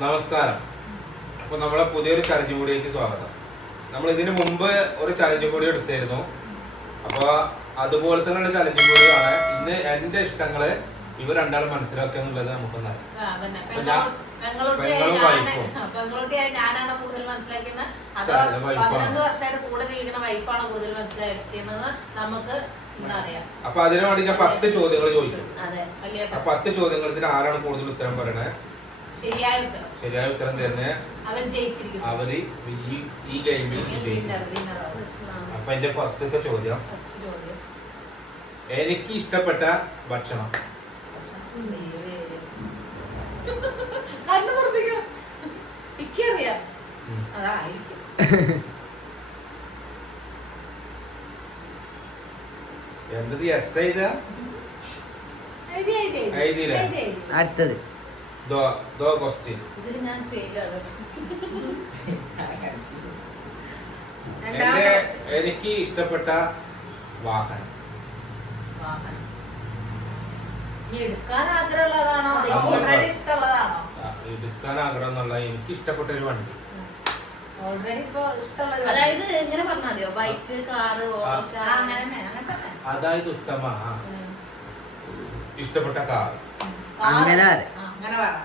നമസ്കാരം. അപ്പൊ നമ്മളെ പുതിയൊരു ചലഞ്ച് കൂടിയേക്ക് സ്വാഗതം. നമ്മൾ ഇതിനു മുമ്പ് ഒരു ചലഞ്ച് കൂടി എടുത്തായിരുന്നു. അപ്പൊ അതുപോലെ തന്നെയുള്ള ചലഞ്ച് കൂടിയാണ് ഇന്ന്. എന്റെ ഇഷ്ടങ്ങള് ഇവർ രണ്ടാളും മനസ്സിലാക്കുക എന്നുള്ളത് നമുക്കൊന്ന് ഞാനാണ് കൂടുതൽ മനസ്സിലാക്കുന്നത്, അതോ 11 വർഷമായിട്ട് കൂടെ ജീവിക്കുന്ന വൈഫാണ് കൂടുതൽ മനസ്സിലാക്കുന്നത് നമുക്ക് അറിയാം. അപ്പൊ അതിനു വേണ്ടി ഞാൻ 10 ചോദ്യങ്ങൾ ചോദിക്കും. ആ 10 ചോദ്യങ്ങൾക്ക് ആരാണ് കൂടുതൽ ഉത്തരം പറയണേ, ശരിയായ ഉത്തരം തരുന്നേ അവര് ഈ ഗെയിമിൽ വിജയിച്ചു. അപ്പൊ എന്റെ ഫസ്റ്റത്തെ ചോദ്യം, എനിക്ക് ഇഷ്ടപ്പെട്ട ഭക്ഷണം. എന്തത് എസ് എഴുതാ? അടുത്തത് എനിക്ക് ഇഷ്ടപ്പെട്ട വാഹനം. എടുക്കാൻ ആഗ്രഹമുള്ളതാണോ ഓൾറെഡി ഇഷ്ടമുള്ളതാണോ? എടുക്കാൻ ആഗ്രഹം എന്നുള്ള എനിക്ക് ഇഷ്ടപ്പെട്ട ഒരു വണ്ടി. ഓൾറെഡി ഇപ്പൊ ഇഷ്ടമുള്ള അതായത് എങ്ങനെ പറഞ്ഞാൽ മതിയോ? ബൈക്ക്, കാറ്, ഓട്ടോറിക്ഷ അതായത് ഉത്തമ ഇഷ്ടപ്പെട്ട കാർ. അങ്ങനെ പറയാം.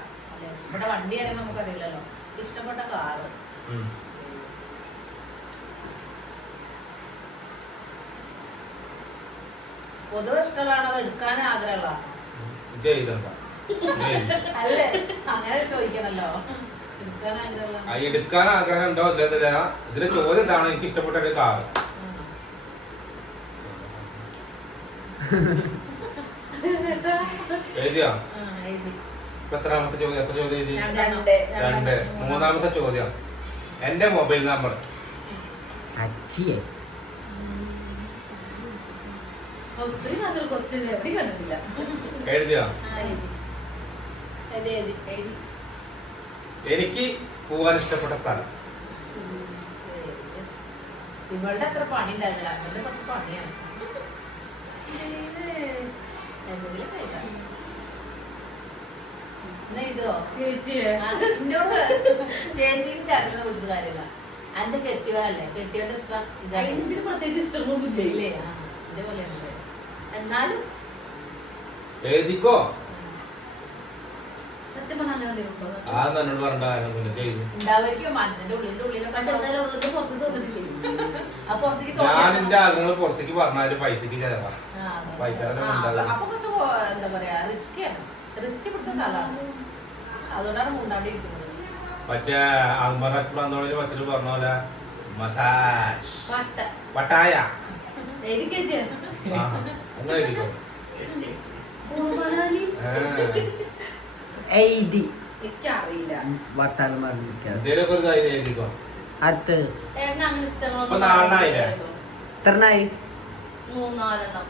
ഇവിടെ വണ്ടി അറിയുമ്പോ നമുക്കറിയില്ലല്ലോ. ഇഷ്ടപ്പെട്ട കാറ് പൊതുവെ ഇഷ്ടമുള്ളതാണോ അത് എടുക്കാൻ ആഗ്രഹമുള്ളതാണോ? അല്ലേ, അങ്ങനെ ചോദിക്കണല്ലോ. എടുക്കാൻ ആഗ്രഹം ഉണ്ടോ ഇല്ല. ഇതിന്റെ ചോദ്യം എന്താണ്? എനിക്ക് ഇഷ്ടപ്പെട്ട ഒരു കാർ. എഴുതിയാ? എത്രാമത്തെ ചോദ്യം? എത്ര ചോദ്യം എഴുതി? 2. മൂന്നാമത്തെ ചോദ്യം, എന്റെ മൊബൈൽ നമ്പർ. എഴുതിയാ? എനിക്ക് പോകാൻ ഇഷ്ടപ്പെട്ട സ്ഥലം. ഇവളുടെ അത്ര പണി ഉണ്ടായിരുന്നില്ല, അവന്റെ കുറച്ച് പണിയാണ്. ഇതോ എന്നോട് ചേച്ചിയും ചേട്ടനെ വിളിച്ച കാര്യമില്ല. എന്റെ കെട്ടിയവല്ലേ, കെട്ടിയവന്റെ ഇഷ്ടം ഇതിന് പ്രത്യേകിച്ച് ഇഷ്ടമൊന്നും ഇല്ലേ? അതേപോലെ എന്നാലും എഴുതിക്കോ. സത്യം പറഞ്ഞാൽ ഉണ്ടാവുമായിരിക്കും മനസ്സിന്റെ ഉള്ളിന്റെ ഉള്ളിൽ. പക്ഷെ എന്തായാലും ഉള്ളത് പുറത്ത് തോന്നിട്ടില്ലേ? അപ്പൊ ഞാൻ എന്റെ ആളുകൾ പുറത്തേക്ക് പറഞ്ഞാല് പൈസക്ക് ചെലവാ. അപ്പൊ കുറച്ച് എന്താ പറയാ റിസ്ക് പിടിച്ച സ്ഥലമാണ്. അതുകൊണ്ടാണ് മുണ്ടാണ്ടിരിക്കുന്നത്. മറ്റേ അൽമറോളിൽ മറ്റൊരു പറഞ്ഞ പോലെ മസാജ് പട്ടായ അങ്ങനെ എഴുതിക്കോ. എനിക്കറിയില്ല വർത്താനം പറഞ്ഞിരിക്കാം. എന്തേലൊക്കെ ഒരു കാര്യം എഴുതിക്കോ. അടുത്തത് അങ്ങനെ ഇഷ്ടങ്ങളൊന്നും. എത്രണ്ണായി? 3-4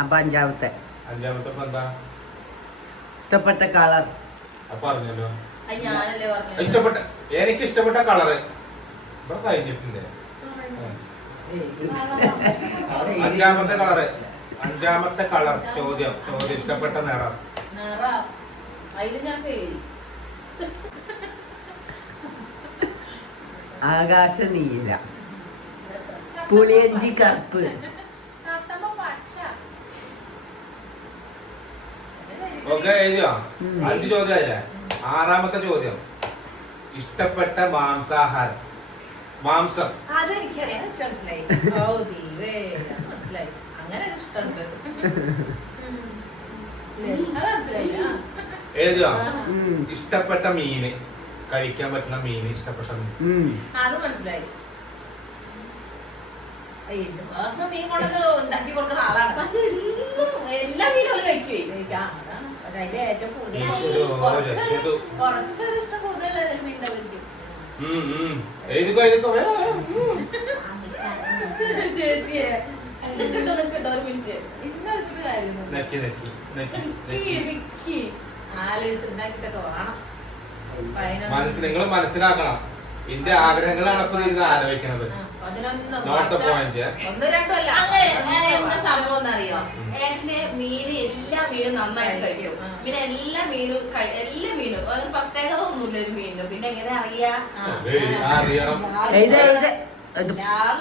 അപ്പൊ അഞ്ചാമത്തെ എന്താ? ഇഷ്ടപ്പെട്ട കളർ. പറഞ്ഞല്ലോ. ഞാനല്ലേ പറഞ്ഞു ഇഷ്ടപ്പെട്ട. എനിക്ക് ഇഷ്ടപ്പെട്ട കളറ് ഇവിടെ കഴിഞ്ഞിട്ടുണ്ട്. അഞ്ചാമത്തെ കളർ ചോദ്യം ഇഷ്ടപ്പെട്ട നിറം. അതില് ഞാൻ പേര് ആകാശ നീല, പുളിയഞ്ചി കറുപ്പ്. ഓക്കെ, എഴുതിയോ? 5 ചോദ്യം ആയില്ലേ? 6ാമത്തെ ചോദ്യം, ഇഷ്ടപ്പെട്ട മാംസാഹാരം. മാംസം. അതെനിക്കറിയാം, മനസ്സിലായി. മനസ്സിലായി. അങ്ങനെ ഇഷ്ടമുണ്ട്. എഴുതിയോ? ഇഷ്ടപ്പെട്ട മീന്, കഴിക്കാൻ പറ്റുന്ന മീന്, ഇഷ്ടപ്പെട്ട മീൻ. അത് മനസ്സിലായി. മീൻ കൊണ്ടത് ഉണ്ടാക്കി കൊടുക്കുന്ന ആളാണ്. പക്ഷെ എല്ലാ മീനും കഴിക്കും. അതിന്റെ ഏറ്റവും കൂടുതൽ കുറച്ചൊരു ഇഷ്ടം കൂടുതൽ മീൻ ഉണ്ടാവും. ചേച്ചിയെ കിട്ടോ ഒരു മിനിറ്റ് ഇന്ന് വെച്ചിട്ട് കാര്യം ആലോചിച്ചുണ്ടാക്കിട്ടൊക്കെ വേണം. നിങ്ങൾ മനസ്സിലാക്കണം. എന്റെ ആഗ്രഹങ്ങളാണ് ഇപ്പൊ നിങ്ങൾ ആലോചിക്കണത്. Not point. അങ്ങനെ എന്താ സംഭവം എന്നറിയോ? ഏട്ടന് മീന് എല്ലാ മീനും നന്നായിട്ട് കഴിക്കും. പിന്നെ എല്ലാ മീനും ഒരു പ്രത്യേകത ഒന്നുമില്ല ഒരു മീനും. പിന്നെ എങ്ങനെ അറിയാം? എല്ലാവരും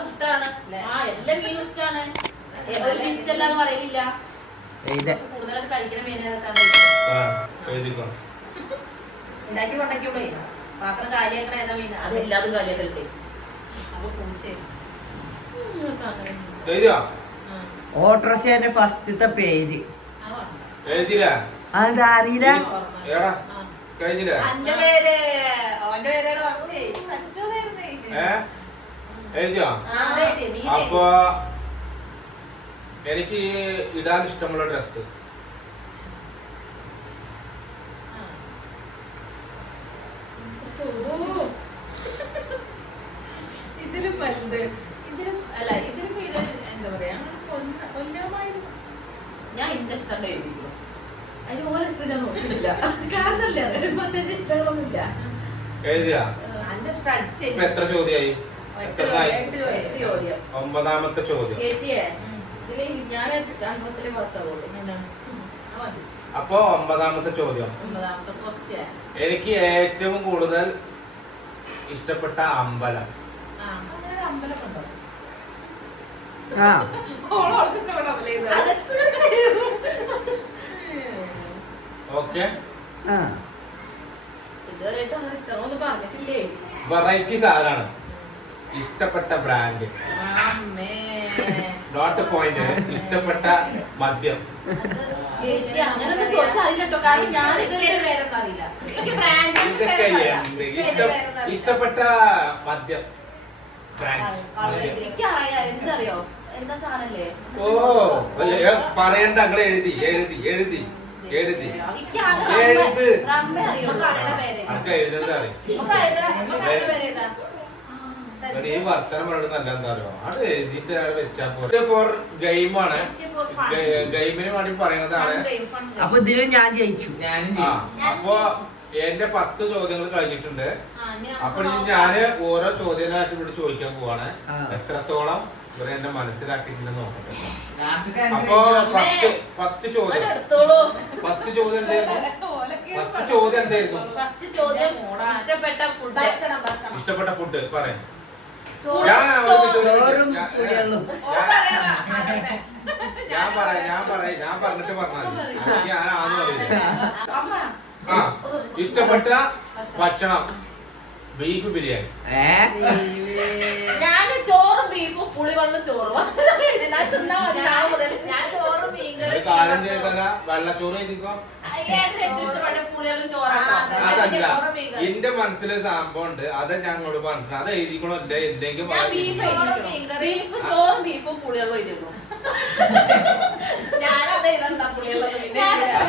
ഇഷ്ടമാണ്. എല്ലാ മീനും ഇഷ്ടമാണ്. ഒരു ഇഷ്ടമല്ലാന്ന് പറയില്ല. കൂടുതലായിട്ട് കഴിക്കണ മീൻ ഉണ്ടാക്കി കൊണ്ടാക്കിയോളേ പാത്രം കാലിയാക്കണ ഏതാ മീൻ? അതെല്ലാതും കാലിയാക്കല്ലേ. അപ്പൊ പൂച്ചയും ഓട്ടോറിക്ഷന്റെ ഫസ്റ്റത്തെ പേജ് അറിയില്ല. എന്റെ പേര് ഓന്റെ പേരാണ് പറഞ്ഞേ. എഴുതിയോ? അപ്പൊ എനിക്ക് ഇടാൻ ഇഷ്ടമുള്ള ഡ്രസ് ഇതിലും വലുത് ഇതിലും അല്ല ഇതിലും എന്താ പറയാ കൊല്ലമായിരുന്നു. ഞാൻ ഇന്ന ഇഷ്ടം എഴുതിയിരുന്നു. അതിന് പോലെ ഇഷ്ടം ഞാൻ നോക്കിയിട്ടില്ല. കാരണല്ല പ്രത്യേകിച്ച് ഇഷ്ടങ്ങളൊന്നുമില്ല. എഴുതിയാ? എത്ര ചോദ്യമായി? 8 ചോദ്യം. 9ാമത്തെ ചോദ്യം. ചേച്ചിയെ ഇതില് ഞാൻ 2ാമത്തിലെ പാസ്സാവുള്ളൂ. അപ്പൊ 9ാമത്തെ ചോദ്യം. 9ാമത്തെ ക്വസ്റ്റ്യൻ. എനിക്ക് ഏറ്റവും കൂടുതൽ ഇഷ്ടപ്പെട്ട അമ്പലം. അമ്പലം ഉണ്ടോ? ഓക്കെ. ഇതുവരെയായിട്ട് അങ്ങനെ ഇഷ്ടമൊന്നും പറഞ്ഞിട്ടില്ലേ? വെറൈറ്റി സാധനമാണ്. ഇഷ്ടപ്പെട്ട ബ്രാൻഡ്. Not point. ഇഷ്ടപ്പെട്ട മദ്യം. ചേച്ചി അങ്ങനൊന്നും ചോദിച്ചാൽ അറിയില്ലട്ടോ. കാരണം ഞാൻ ഇതൊരു പേരൊന്നും അറിയില്ല. ഇതൊക്കെ ഇഷ്ടപ്പെട്ട മദ്യം. എനിക്കറിയാം. എന്തറിയോ? എന്താ സാധനല്ലേ? ഓ പറയണ്ട. അങ്ങനെ എഴുതി എഴുതി എഴുതി എഴുതി എഴുത്. അനക്ക് എഴുതുന്നത് അറിയാം. ഈ വർത്തനം പറയുന്നത് നല്ല എന്താ അറിയോ? അത് എഴുതിട്ട് വെച്ചാ പോലെ. ഫോർ ഗെയിമാണ്. ഗെയിമിന് വേണ്ടി പറയുന്നതാണ്. അപ്പൊ ഇതിലും ഞാൻ ജയിച്ചു. അപ്പൊ എന്റെ 10 ചോദ്യങ്ങൾ കഴിഞ്ഞിട്ടുണ്ട്. അപ്പൊ ഞാന് ഓരോ ചോദ്യമായിട്ട് ഇവിടെ ചോദിക്കാൻ പോവാണ്. എത്രത്തോളം ഇവരെ എന്നെ മനസ്സിലാക്കിയിട്ടുണ്ടെന്ന് നോക്കട്ടെ. അപ്പൊ ഫസ്റ്റ് ചോദ്യം എന്തായിരുന്നു? ഇഷ്ടപ്പെട്ട ഫുഡ് പറയാം. ഞാൻ പറഞ്ഞിട്ട് പറഞ്ഞാൽ ഞാൻ ആദ്യം അറിയില്ല. ഇഷ്ടപ്പെട്ട ഭക്ഷണം ബീഫ് ബിരിയാണി. ഞാൻ ചോറും ബീഫും പുളികൊണ്ടും ചോറും. ഞാൻ ചോറും കാര്യം ചെയ്തല്ല. വെള്ളച്ചോറ് എഴുതിക്കോ. ഏറ്റവും ഇഷ്ടപ്പെട്ട പുളികളും ചോറാണ്. അതല്ല, എന്റെ മനസ്സിലൊരു സംഭവം ഉണ്ട്. അത് ഞങ്ങളോട് പറഞ്ഞിട്ട് അത് എഴുതിക്കണോ ഇല്ലെങ്കിൽ ബീഫ് ചോറും ബീഫും പുളികളും എഴുതിക്കണോ?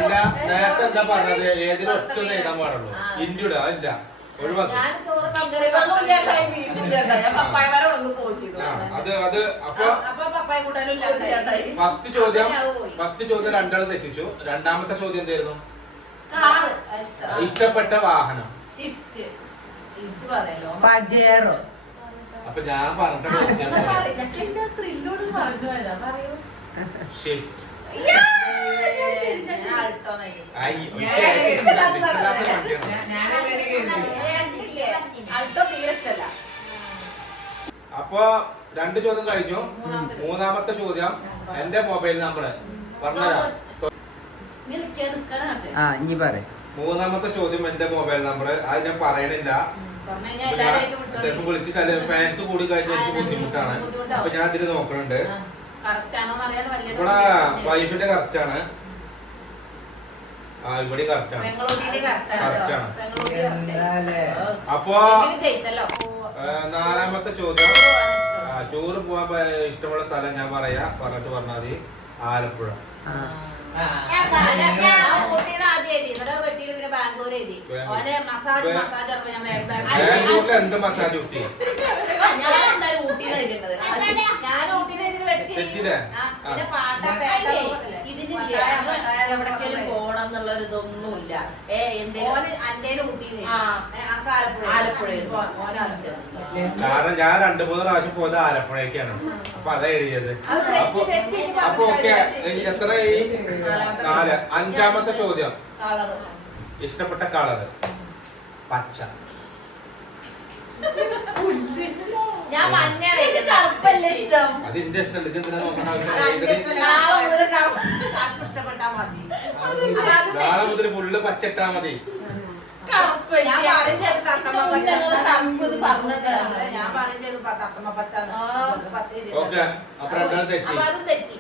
അല്ല, നേരത്തെ എന്താ പറഞ്ഞത്? ഏതിനും ഒറ്റ എഴുതാൻ പാടുള്ളൂ. ഇന്ത്യയുടെ അതല്ല ഒഴിവാക്കി. ഫസ്റ്റ് ചോദ്യം 2 തെറ്റിച്ചു. 2ാമത്തെ ചോദ്യം എന്തായിരുന്നു? ഇഷ്ടപ്പെട്ട വാഹനം. പജേറോ. അപ്പൊ ഞാൻ പറഞ്ഞിട്ട് ഷിഫ്റ്റ്. അപ്പൊ 2 ചോദ്യം കഴിഞ്ഞു. 3ാമത്തെ ചോദ്യം എന്റെ മൊബൈൽ നമ്പർ പറഞ്ഞുതരാം. ഇനി പറ. 3ാമത്തെ ചോദ്യം എന്റെ മൊബൈൽ നമ്പർ. അത് ഞാൻ പറയണില്ല. വിളിച്ച് ഫാൻസ് കൂടി കഴിഞ്ഞാൽ എനിക്ക് ബുദ്ധിമുട്ടാണ്. അപ്പൊ ഞാൻ ഇതിന് നോക്കണുണ്ട്. ഇവിടെ വൈഫിന്റെ കറക്റ്റ് ആണ്. ഇവിടെ കറക്റ്റ് ആണ്. അപ്പൊ 4ാമത്തെ ചോദ്യം. ടൂറ് പോവാൻ ഇഷ്ടമുള്ള സ്ഥലം ഞാൻ പറഞ്ഞിട്ട് പറഞ്ഞാൽ മതി. ആലപ്പുഴ. ബാംഗ്ലൂരിൽ എന്ത് മസാജ് ഊട്ടി? ഞാൻ ഊട്ടി തെറ്റില്ലേ? എവിടേക്കെങ്കിലും പോണം എന്നുള്ള ഒരു ഇതൊന്നുമില്ല. കാരണം ഞാൻ 2-3 പ്രാവശ്യം പോയത് ആലപ്പുഴയ്ക്കാണ്. അപ്പൊ അതാ എഴുതിയത്. അപ്പൊ ഓക്കെ, എത്ര ഈ 4. 5-ാമത്തെ ചോദ്യം. ഇഷ്ടപ്പെട്ട കളർ പച്ച. ഞാൻ മഞ്ഞാണ് കറുപ്പല്ല ഇഷ്ടം. അത് എന്റെ ഇഷ്ടമല്ല. എന്തിനാ നോക്കണ നാളെ മുതൽ ഫുള്ള് പച്ച ഇട്ടാ മതി. ഓക്കെ, അപ്പൊ രണ്ടാം തെറ്റി.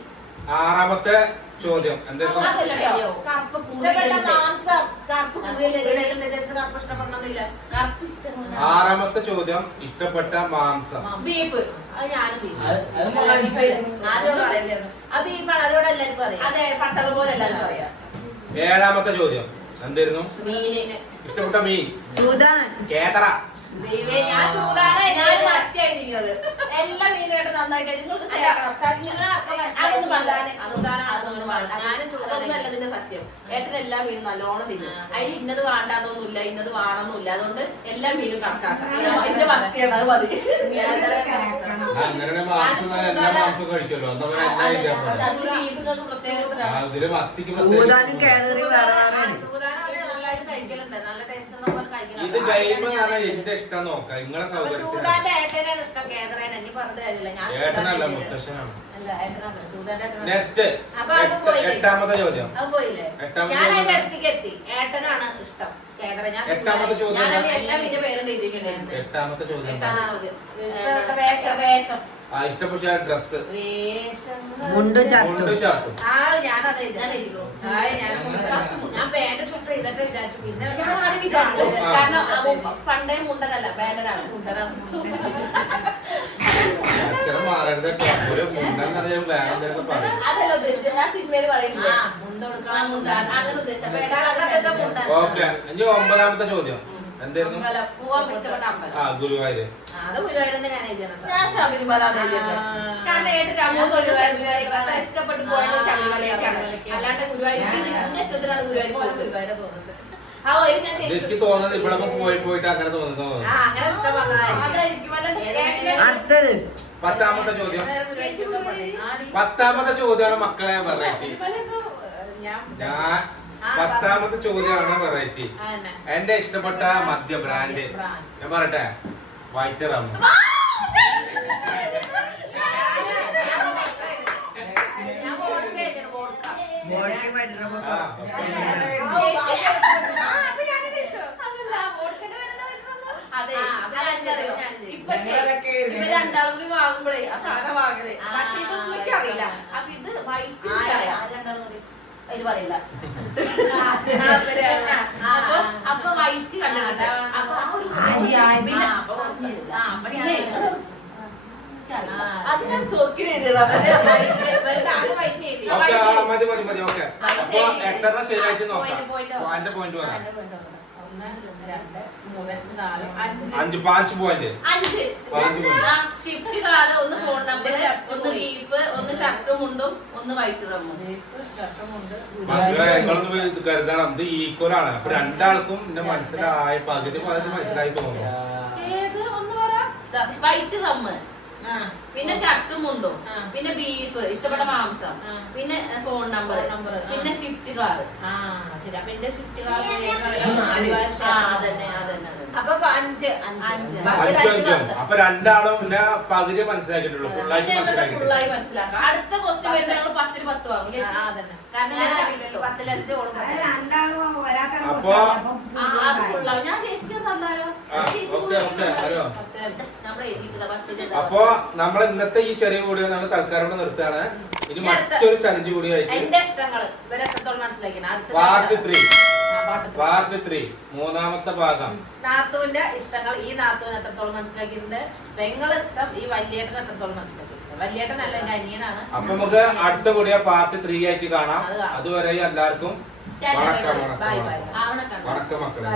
6-ാമത്തെ ചോദ്യം എന്തായിരുന്നു? 6-ാമത്തെ ചോദ്യം ഇഷ്ടപ്പെട്ട മാംസം. ബീഫ്. അതെ, പച്ചള പോലെ എല്ലാവർക്കും അറിയാം. 7-ാമത്തെ ചോദ്യം എന്തായിരുന്നു? ഇഷ്ടപ്പെട്ട മീൻ. സുധാൻ. കേതറ. ഞാൻ മത്തിയായിരിക്കുന്നത്. എല്ലാ മീനുമായിട്ട് നന്നായിട്ട് അതൊന്നല്ല സത്യം. ഏട്ടൻ എല്ലാ മീനും നല്ലോണം തിന്നും. അതിന് ഇന്നത് വേണ്ടാന്നൊന്നുമില്ല, ഇന്നത് വേണമെന്നില്ല. അതുകൊണ്ട് എല്ലാ മീനും കണക്കാക്കാം. അതിന്റെ മത്തിയാണ്, അത് മതി. അങ്ങനെ മാംസം എല്ലാ മാംസം കഴിക്കുമല്ലോ. ബീഫുകൾക്ക് പ്രത്യേക സൂദാനും കേതറി വേറെ വേറെ. ഇത് ഗെയിം എന്റെ ഇഷ്ടം നോക്കാം. നിങ്ങളെ സൗകര്യത്തിനല്ല, മുത്തശ്ശനാണ്. നെക്സ്റ്റ് 8-ാമത്തെ ചോദ്യം. 8-ാമത്തെ ചോദ്യം. 8-ാമത്തെ ചോദ്യം. ഇഷ്ടപ്പെട്ട ഡ്രസ്. മുണ്ടും ഷർട്ടും. പണ്ടേ മുണ്ടനല്ല, ബാനറാണ്. അച്ഛനെ മാറരുത്. ഒരു മുണ്ടെന്നറിയാൻ വേറെ എന്തെങ്കിലും പറയും. അതല്ല ഉദ്ദേശിച്ചത്, ഞാൻ സിനിമയിൽ പറയുന്നത്. അങ്ങനെ ഉദ്ദേശിച്ചത്. ഓക്കെ, ഇനി 9-ാമത്തെ ചോദ്യം എന്തായിരുന്നു? ഇഷ്ടപ്പെട്ട അമ്പലം. ഗുരുവായൂര്. ഞാൻ ശബരിമല. കാരണം ഇഷ്ടപ്പെട്ട് പോയത് ശബരിമലയൊക്കെയാണ്. അല്ലാണ്ട് ഗുരുവായൂർ എന്റെ ഇഷ്ടത്തിലാണ് ഗുരുവായൂർ പോകുന്നത്. എനിക്ക് തോന്നുന്നത് ഇവിടെ പോയിട്ട് അങ്ങനെ തോന്നുന്നു. അടുത്തത് 10-ാമത്തെ ചോദ്യം. 10-ാമത്തെ ചോദ്യമാണ് മക്കളെ വെറൈറ്റി. 10-ാമത്തെ ചോദ്യമാണ് വെറൈറ്റി. എന്റെ ഇഷ്ടപ്പെട്ട മദ്യ ബ്രാൻഡ് ഞാൻ പറയട്ടെ, വൈറ്റ് റം. ഇവ രണ്ടാളും കൂടി വാങ്ങുമ്പോഴേ ആ സാധനം വാങ്ങലേ മറ്റേതൊന്നും എനിക്കറിയില്ല. അപ്പൊ ഇത് വൈറ്റ് അതിന് പറയില്ല. അപ്പൊ വൈറ്റ് കണ്ടിട്ടുണ്ട്. അപ്പൊ അത് ഞാൻ ചോക്കിന് എഴുതിയതാണ്. മതി മതി മതി. ഓക്കെ, അപ്പൊ എത്ര ശരിയായിട്ട് നോക്കാം. എന്റെ പോയിന്റ് പറയാം. 5 പോയിന്റ്. 5 ഷിഫ്റ്റ് കാല്, ഒന്ന് ഫോൺ നമ്പർ, ഒന്ന് ബീഫ്, ഒന്ന് ഷർട്ടും മുണ്ടും, ഒന്ന് വൈറ്റ് റമ്മും. മക്കളെ നിങ്ങളൊന്ന് കരുതണം, ഇത് ഈക്വൽ ആണ്. അപ്പൊ രണ്ടാൾക്കും എന്റെ മനസ്സിലായി, പകുതി മനസ്സിലായി തോന്നുന്നു. വൈറ്റ് റമ്മ്, പിന്നെ ഷർട്ടും മുണ്ടും, പിന്നെ ബീഫ്, ഇഷ്ടപ്പെട്ട മാംസം, പിന്നെ ഫോൺ നമ്പർ, പിന്നെ ഷിഫ്റ്റ് കാർ. അപ്പൊ രണ്ടാളും പിന്നെ പകുതി മനസ്സിലാക്കിയിട്ടുള്ളൂ, ഫുള്ളായിട്ട് മനസ്സിലാക്കാം. അടുത്ത ക്വസ്റ്റ്യൻ വരുന്ന 10-ൽ 10 ആകും. അപ്പൊ ഞാൻ ചേച്ചിക്ക് തന്നാലോ? അപ്പൊ നമ്മൾ ഇന്നത്തെ ഈ ചെറിയ വീഡിയോ നമ്മൾ തൽക്കാലം നിർത്തുകയാണ്. ഇനി മറ്റൊരു ചലഞ്ച് കൂടി ആയിട്ട് പാർട്ട് 3 മൂന്നാമത്തെ ഭാഗം. നാത്തുവിന്റെ ഇഷ്ടങ്ങൾ. ഈ നാത്തുവിന് എത്രത്തോളം മനസ്സിലാക്കിയിട്ടുണ്ട്, പെങ്ങളെ ഇഷ്ടം ഈ വല്യേട്ടൻ എത്രത്തോളം മനസ്സിലാക്കിയിട്ടുണ്ട്. വല്യേട്ടൻ നല്ല എന്റെ അനിയനാണ്. അപ്പൊ നമുക്ക് അടുത്ത വീഡിയോ പാർട്ട് 3 ആയിട്ട് കാണാം. അതുവരെ എല്ലാവർക്കും വണക്കം മക്കളെ.